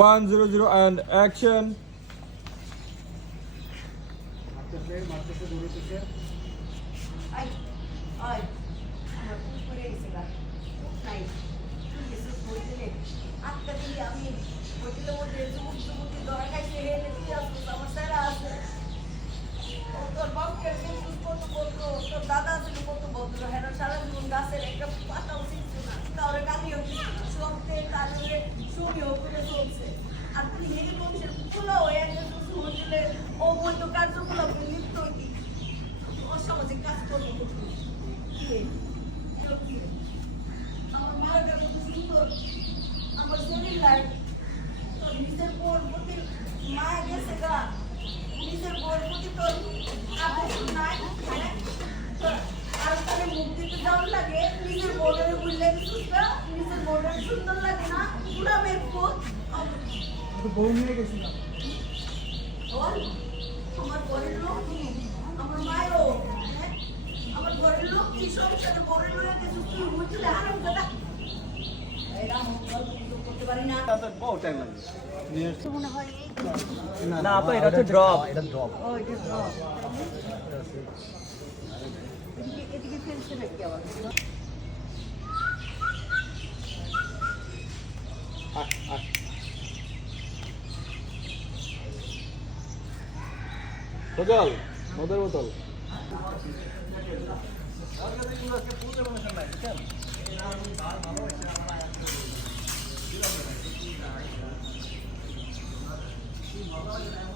100 and action. Ay, ay, আমার খুব করে গেছে গা, খুব নাই, তুই কিছু বলছিলে, আটকা দিলি আমি, হোটেলের মধ্যে যুবতী ধরা খাইছে, হেলে তুই আসছিস, আমার স্যারা আছে, ও তোর বাপকে কিন্তু কত বলতো, তোর দাদা ছিল কত বলতো, হ্যাঁ সারা জীবন গাছের একটা পাতাও ছিঁড়ছে না, কাউরে গালিও দিচ্ছে না, সবতে তাদের শুনিও করে চলছে, আর তুই হেলে বলছিস, পোলাও একটা হোটেলে অবৈধ কার্যকলাপ লিপ্ত হইতি, অসামাজিক কাজ করবো আমার মায়ের কাছে সুন্দর আমার শরীর লাগে তোর নিজের বোর প্রতি মায়া গেছে গা নিজের বোর প্রতি তোর আকর্ষণ নাই আর তাহলে মুখ দিতে যাওয়ার লাগে নিজের বোনের বুঝলে সুস্থা নিজের বোনের সুন্দর লাগে না পুরা মেয়ের পোত বউ নিয়ে গেছিলাম আমার ঘরের লোক কি আমার মায়েরও আমার ঘরের লোক কি সংসারে ঘরের লোক কিছু তুই বুঝলে আরাম দাদা এরা করতে পারি না বহুত টাইম লাগবে মনে হয় না আপা এটা হচ্ছে ড্রপ এটা ড্রপ ও এটা ড্রপ এদিকে ফেলছে নাকি আবার সজল মদের বোতল ভালো